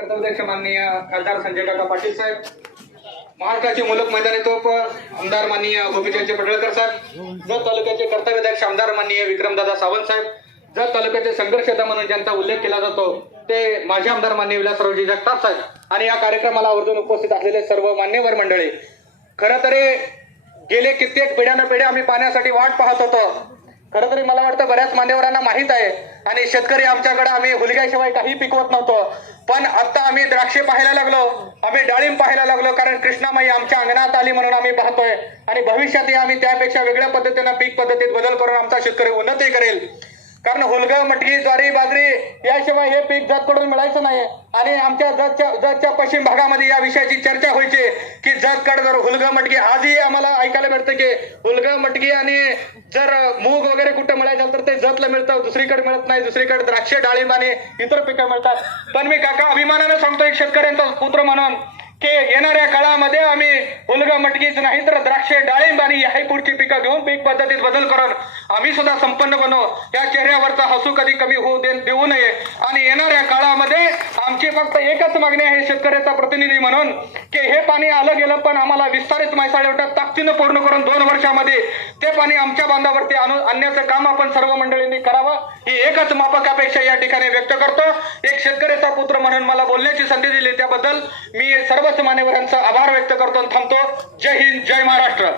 कर्तव्याध्यक्ष माननीय खासदार संजय काका पाटील साहेब महाराष्ट्राचे मुलक मैदानी तोप आमदार माननीय गोपीचंद पडळकर साहेब जत तालुक्याचे कर्तव्याध्यक्ष आमदार माननीय विक्रमदादा सावंत साहेब जत तालुक्याचे संघर्षता म्हणून ज्यांचा उल्लेख केला जातो ते माझे आमदार माननीय विलासरावजी जगताप साहेब आणि या कार्यक्रमाला आवर्जून उपस्थित असलेले सर्व मान्यवर मंडळी. खरं तरी गेले कित्येक पिढ्यानं पिढ्या आम्ही पाण्यासाठी वाट पाहत होतो. खरं तरी मला वाटतं बऱ्याच मान्यवरांना माहीत आहे आणि शेतकरी आमच्याकडे आम्ही हुलग्याशिवाय काही पिकवत नव्हतो. पण आता आम्ही द्राक्षे पाहायला लागलो. आम्ही डाळिंब पाहायला लागलो कारण कृष्णामाई आमच्या अंगणात आली म्हणून आम्ही पाहतोय. आणि भविष्यातही आम्ही त्यापेक्षा वेगळ्या पद्धतीनं पीक पद्धतीत बदल करून आमचा शेतकरी उन्नती करेल. कारण हुलग मटकी ज्वारी बाजरी याशिवाय हे पीक जतकडून मिळायचं नाही आणि आमच्या जतच्या जतच्या पश्चिम भागामध्ये या विषयाची चर्चा व्हायची की जतकड जर हुलग मटकी आजही आम्हाला ऐकायला मिळतं की हुलग मटकी आणि जर मूग वगैरे कुठं मिळायचं तर ते जतला मिळतं दुसरीकडे मिळत नाही दुसरीकडे द्राक्षे डाळिंब आणि इतर पिकं मिळतात. पण मी काका अभिमानानं सांगतो एक शेतकऱ्यांचा पुत्र म्हणून की येणाऱ्या काळामध्ये आम्ही उलग मटकीच नाही तर द्राक्षे डाळिंब आणि ह्याही पुढची पिकं घेऊन पीक पद्धतीत बदल करून आम्ही सुद्धा संपन्न बनो. या चेहऱ्यावरचा हसू कधी कमी होऊ दे देऊ नये. आणि येणाऱ्या काळामध्ये आमची फक्त एकच मागणी आहे शेतकऱ्याचा प्रतिनिधी म्हणून की हे पाणी आलं गेलं पण आम्हाला विस्तारित मैसाळेवटा ताकदीनं पूर्ण करून दोन वर्षामध्ये ते पाणी आमच्या बांधावरती आणून आणण्याचं काम आपण सर्व मंडळींनी करावं. ही एकच मापकापेक्षा या ठिकाणी व्यक्त करतो. एक शेतकऱ्याचा पुत्र म्हणून मला बोलण्याची संधी दिली. त्याबद्दल मी सर्वच मान्यवरांचा आभार व्यक्त करतो आणि थांबतो. जय हिंद जय महाराष्ट्र.